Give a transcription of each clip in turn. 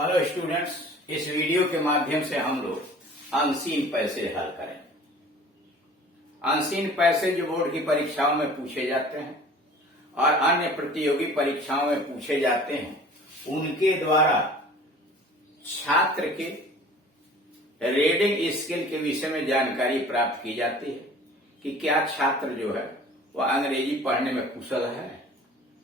Hello students, इस video के माध्यम से हम लोग अनसीन पैसे हल करें। अनसीन पैसे जो बोर्ड की परीक्षाओं में पूछे जाते हैं और अन्य प्रतियोगी परीक्षाओं में पूछे जाते हैं, उनके द्वारा छात्र के रीडिंग स्किल के विषय में जानकारी प्राप्त की जाती है कि क्या छात्र जो है वह अंग्रेजी पढ़ने में कुशल है,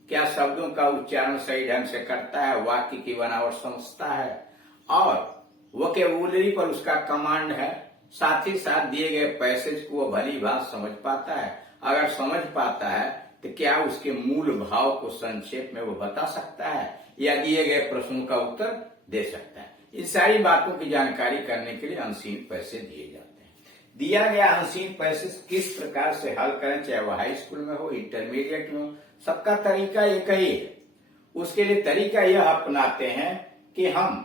क्या शब्दों का उच्चारण सही ढंग से करता है, वाक्य की बनावट समझता है और वोकेबुलरी पर उसका कमांड है, साथ ही साथ दिए गए पैसेज को वह भली भांति समझ पाता है। अगर समझ पाता है तो क्या उसके मूल भाव को संक्षेप में वो बता सकता है या दिए गए प्रश्नों का उत्तर दे सकता है। इन सारी बातों की जानकारी करने के लिए अनसीन पैसे दिए जाते हैं। दिया गया अनसीन पैसे किस प्रकार से हल करें, चाहे वह हाई स्कूल में हो, इंटरमीडिएट में हो, सबका तरीका एक ही है। उसके लिए तरीका यह अपनाते हैं कि हम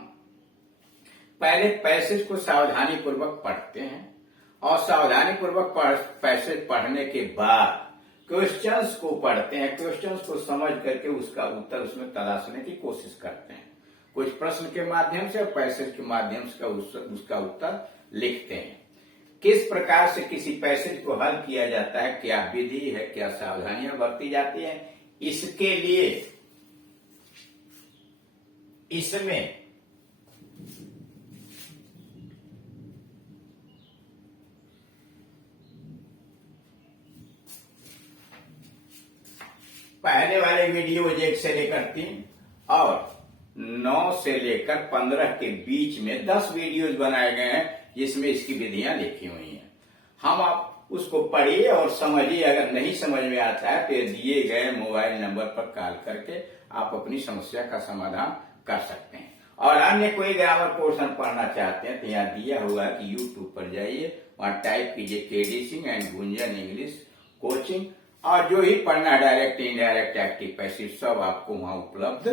पहले पैसेज को सावधानी पूर्वक पढ़ते हैं और सावधानी पूर्वक पैसेज पढ़ने के बाद क्वेश्चंस को पढ़ते हैं। क्वेश्चंस को समझ करके उसका उत्तर उसमें तलाशने की कोशिश करते हैं। कुछ प्रश्न के माध्यम से और पैसेज के माध्यम से उसका उत्तर लिखते हैं। किस प्रकार से किसी पैसेज को हल किया जाता है, क्या विधि है, क्या सावधानियां बरती जाती है, इसके लिए इसमें पहले वाले वीडियो 1 से लेकर 3 और 9 से लेकर 15 के बीच में 10 वीडियोज बनाए गए हैं जिसमें इसकी विधियां लिखी हुई हैं। हम आप उसको पढ़िए और समझिए। अगर नहीं समझ में आता है तो दिए गए मोबाइल नंबर पर कॉल करके आप अपनी समस्या का समाधान कर सकते हैं। और अन्य कोई ग्रामर पोर्शन पढ़ना चाहते हैं तो यहाँ दिया हुआ है कि यूट्यूब पर जाइए, वहां टाइप कीजिए KD Singh and Gunjan English coaching और जो ही पढ़ना डायरेक्ट इनडायरेक्ट एक्टिव पैसिव सब आपको वहां उपलब्ध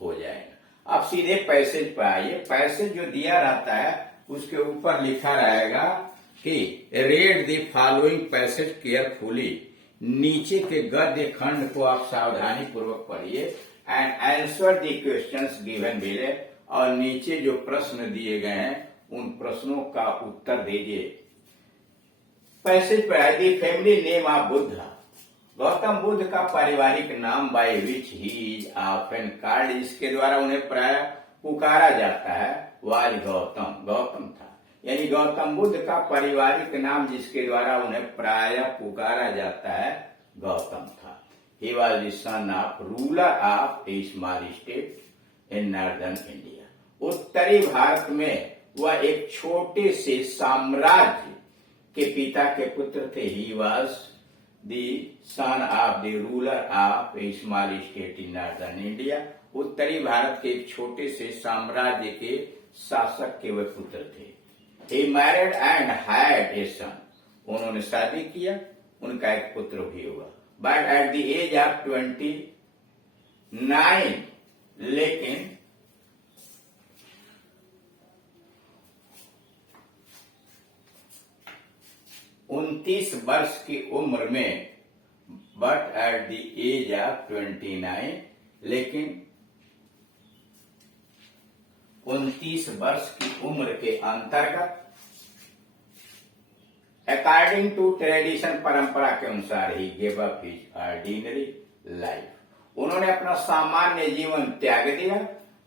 हो जाएगा। अब सीधे पैसेज पर आइए। पैसेज जो दिया रहता है उसके ऊपर लिखा रहेगा कि read the following passage carefully. नीचे के गद्य खंड को आप सावधानी पूर्वक पढ़िए and answer the questions given below. और नीचे जो प्रश्न दिए गए हैं उन प्रश्नों का उत्तर दीजिए। पैसेज पर the family name of Buddha. Gautam Buddha का पारिवारिक नाम by which he is often called, इसके द्वारा उन्हें प्राय पुकारा जाता है, वाज गौतम, गौतम था। यानी गौतम बुद्ध का पारिवारिक नाम जिसके द्वारा उन्हें प्राय पुकारा जाता है गौतम था। He was the son of ruler of A small state in northern India. उत्तरी भारत में वह एक छोटे से साम्राज्य के पिता के पुत्र थे। He was the son of the ruler of A small state in northern India. उत्तरी भारत के एक छोटे से साम्राज्य के शासक के वह पुत्र थे। He married and had a son. उन्होंने शादी किया, उनका एक पुत्र भी हुआ। But at the age of 29, लेकिन 29 वर्ष की उम्र में, but at the age of 29, लेकिन 29 वर्ष की उम्र के अंतर्गत अकॉर्डिंग टू ट्रेडिशन, परंपरा के अनुसार he gave up his ordinary life. उन्होंने अपना सामान्य जीवन त्याग दिया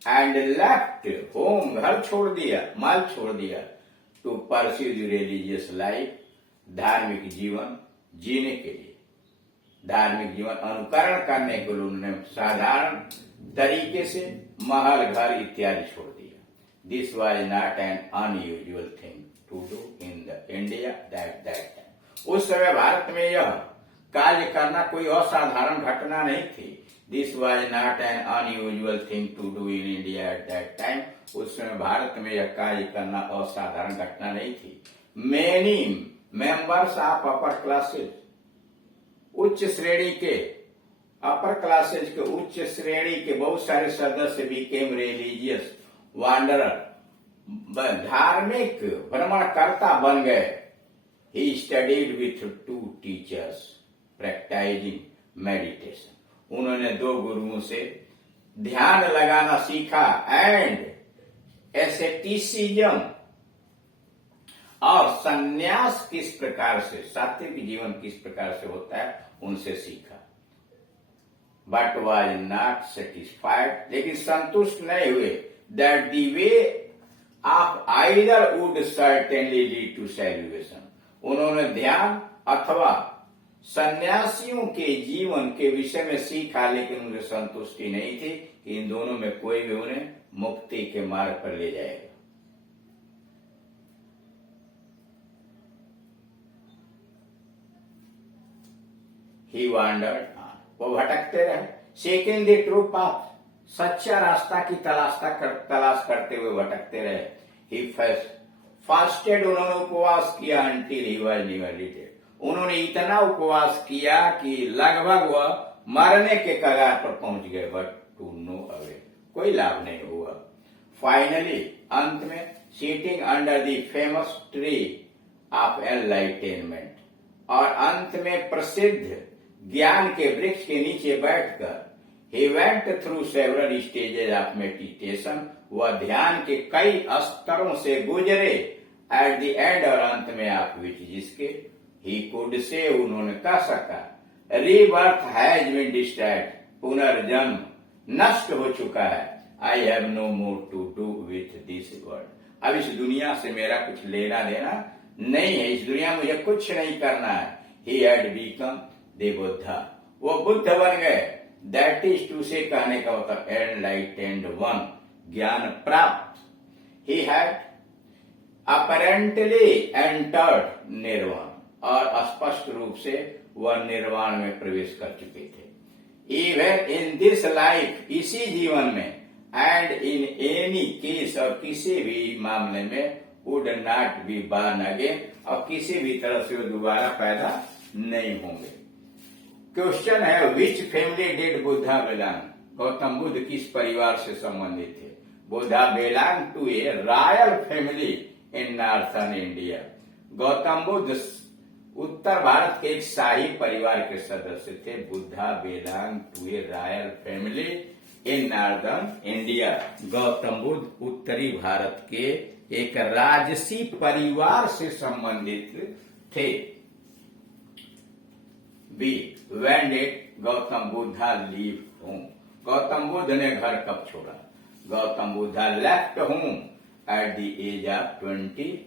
एंड लेफ्ट होम, घर छोड़ दिया, माल छोड़ दिया, to pursue the religious life, धार्मिक जीवन जीने के लिए, धार्मिक जीवन अनुकरण करने के लिए उन्होंने साधारण तरीके से महल, घर इत्यादि छोड़ दिया। This was not an unusual thing to do in the India that time. उस समय भारत में यह कार्य करना कोई असाधारण घटना नहीं थी। This was not an unusual thing to do in India at that time. उस समय भारत में यह कार्य करना असाधारण घटना नहीं थी। Many members of upper classes, उच्च श्रेणी के, अपर क्लासेज के उच्च श्रेणी के बहुत सारे सदस्य became religious वांडरर, धार्मिक भ्रमणकर्ता बन गए। He studied with 2 teachers, practicing meditation. उन्होंने 2 गुरुओं से ध्यान लगाना सीखा एंड एसेटिसिज्म और संन्यास किस प्रकार से, सात्विक जीवन किस प्रकार से होता है, उनसे सीखा। बट वॉज नॉट सेटिस्फाइड, लेकिन संतुष्ट नहीं हुए। That the way of either would certainly lead to salvation, उन्होंने ध्यान अथवा सन्यासियों के जीवन के विषय में सीखा, लेकिन उनकी संतुष्टि नहीं थी कि इन दोनों में कोई भी उन्हें मुक्ति के मार्ग पर ले जाएगा। ही वांडर्ड, वो भटकते रहे। सीकिंग द ट्रू पाथ, सच्चा रास्ता की तलाश करते हुए भटकते रहे। ही फास्टेड, उन्होंने उपवास किया। अंटिल ही वाज निवलिटेड, उन्होंने इतना उपवास किया कि लगभग वह मरने के कगार पर पहुंच गए। बट टू नो अवे, कोई लाभ नहीं हुआ। फाइनली, अंत में, sitting under the famous tree of enlightenment, और अंत में प्रसिद्ध ज्ञान के वृक्ष के नीचे बैठकर, he went through several stages of meditation, वह ध्यान के कई स्तरों से गुजरे। एट द एंड, और अंत में आप विच, जिसके he could say, उन्होंने कह सका, rebirth has been destroyed, पुनर्जन्म नष्ट हो चुका है। I have no more to do with this world, अब इस दुनिया से मेरा कुछ लेना देना नहीं है, इस दुनिया में मुझे कुछ नहीं करना है। He had become the Buddha, वो बुद्ध बन गए। दैट इज टू से, कहने का मतलब एनलाइटेंड वन, ज्ञान प्राप्त। ही हैड अपरेंटली एंटर्ड निर्वाण, और स्पष्ट रूप से वह निर्वाण में प्रवेश कर चुके थे। इवन इन दिस लाइफ, इसी जीवन में, एंड इन एनी केस, और किसी भी मामले में, would not be born again, और किसी भी तरह से वो दोबारा पैदा नहीं होंगे। क्वेश्चन है, which family did Buddha belong, Gautam Buddha किस परिवार से संबंधित थे? Buddha belong to a royal family in northern India, Gautam Buddha उत्तर भारत के एक शाही परिवार के सदस्य थे। Buddha belong to a royal family in northern India, Gautam Buddha उत्तरी भारत के एक राजसी परिवार से संबंधित थे। B, when did Gautam Buddha leave home, Gautam Buddha ने घर कब छोड़ा? Gautam Buddha left home at the age of 29,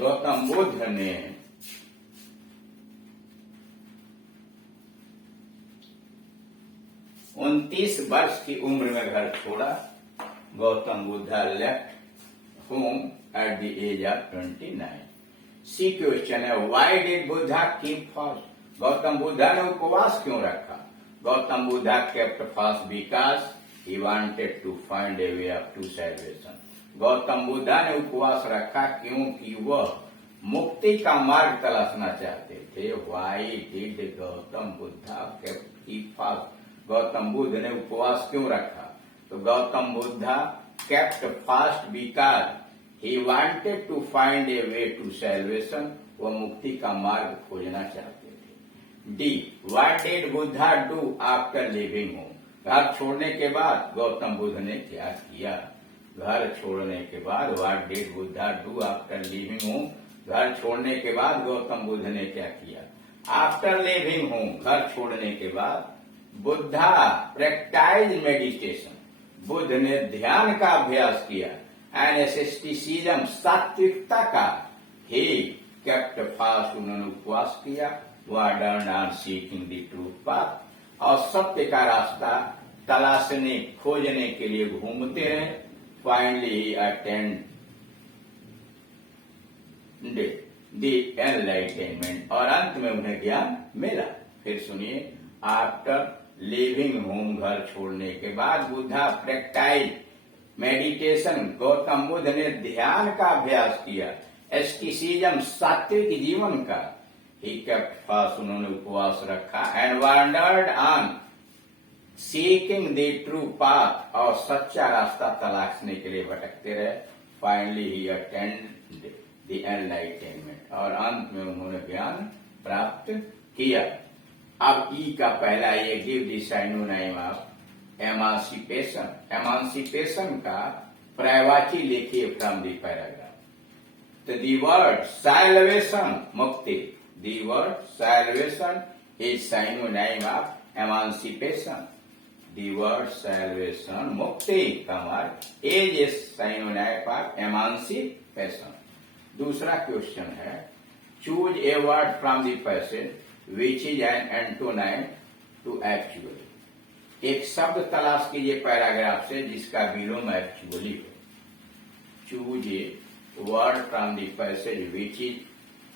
Gautam Buddha ने 29 वर्ष की उम्र में घर छोड़ा। Gautam Buddha left home at the age of 29। C question है, why did Buddha keep fast, Gautam Buddha ने उपवास क्यों रखा? Gautam Buddha kept fast because he wanted to find a way up to salvation, Gautam Buddha ने उपवास रखा क्योंकि वह मुक्ति का मार्ग तलाशना चाहते थे। Why did Gautam Buddha keep fast, Gautam Buddha ने उपवास क्यों रखा? तो Gautam Buddha kept fast because he wanted to find a way to salvation, वह मुक्ति का मार्ग खोजना चाहते थे। D, what did Buddha do after leaving home, घर छोड़ने के बाद गौतम बुद्ध ने क्या किया? घर छोड़ने के बाद what did Buddha do after leaving home, घर छोड़ने के बाद गौतम बुद्ध ने क्या किया? आफ्टर लिविंग होम, घर छोड़ने के बाद, बुद्धा प्रैक्टाइज मेडिटेशन, बुद्ध ने ध्यान का अभ्यास किया। एंड एसेटिसिज्म, सात्विकता का, ही केप्ट फास्ट, उन्होंने उपवास किया। Warden on seeking the truth path, और सत्य का रास्ता तलाशने खोजने के लिए घूमते रहे। Finally he attend the enlightenment, और अंत में उन्हें ज्ञान मिला। फिर सुनिए, आफ्टर लिविंग होम, घर छोड़ने के बाद, बुद्धा प्रैक्टाइज मेडिटेशन, गौतम बुद्ध ने ध्यान का अभ्यास किया। एस्टिसिज्म, सात्विक जीवन का, ही केप्ट फास्ट, उन्होंने उपवास रखा। And wandered on seeking the true path, और सच्चा रास्ता तलाशने के लिए भटकते रहे। Finally he attend the enlightenment, और अंत में उन्होंने ज्ञान प्राप्त किया। अब ई का पहला ये गिव द सिनोनिम ऑफ एमांसिपेशन। एमांसिपेशन का पर्यायवाची लिखिए फ्रॉम द पैराग्राफ। तो दी वर्ड साल्वेशन मुक्ति, the word salvation is synonym of emancipation. The word salvation मुक्ति कमर इज ए साइनोनाइम ऑफ एमांसिपेशन। दूसरा क्वेश्चन है, choose a word from the passage which is an antonym to actually. एक शब्द तलाश कीजिए पैराग्राफ से जिसका विलोम एक्चुअली हो। Choose a word from the passage which is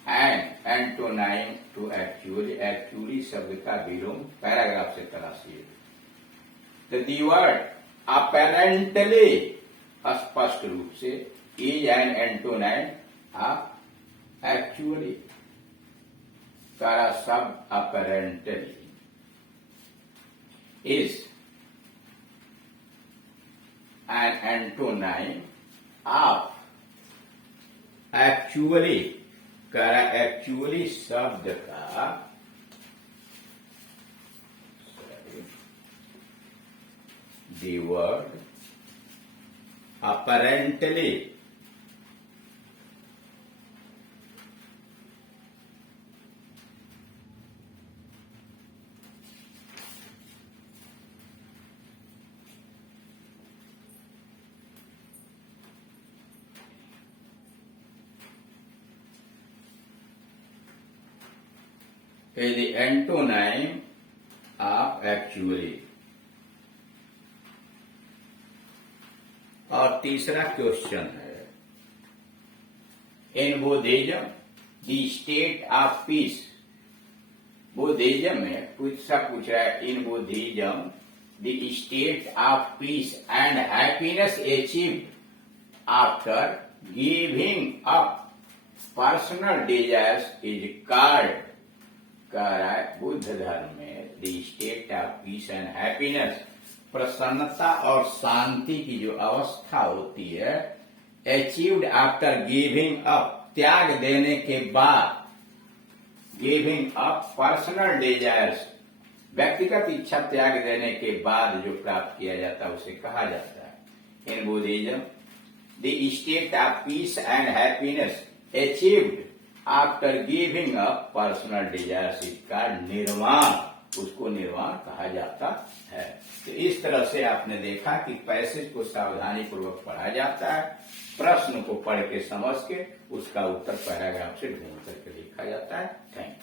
an antonym to actually. Actually शब्द का विलोम पैराग्राफ से तलाशिए। तो दी वर्ड अपेरेंटली स्पष्ट रूप से is an antonym of actually. सारा शब्द apparently is an antonym of actually। करा एक्चुअली शब्द का the word apparently is the antonym of actually। और तीसरा क्वेश्चन है, in Buddhism the state of peace. Buddhism में पूछ रहा है, in Buddhism the state of peace and happiness achieved after giving up personal desires is called. कह रहा है बुद्ध धर्म में the state of peace and happiness, प्रसन्नता और शांति की जो अवस्था होती है, अचीव्ड आफ्टर गिविंग अप, त्याग देने के बाद, गिविंग अप पर्सनल डिजायर्स, व्यक्तिगत इच्छा त्याग देने के बाद जो प्राप्त किया जाता है उसे कहा जाता है। In Buddhism the state of peace and happiness achieved after giving up personal desires का निर्वाण, उसको निर्वाण कहा जाता है। तो इस तरह से आपने देखा कि पैसेज को सावधानी पूर्वक पढ़ा जाता है, प्रश्न को पढ़ के समझ के उसका उत्तर पैराग्राफ से ढूंढ करके लिखा जाता है। Thank you.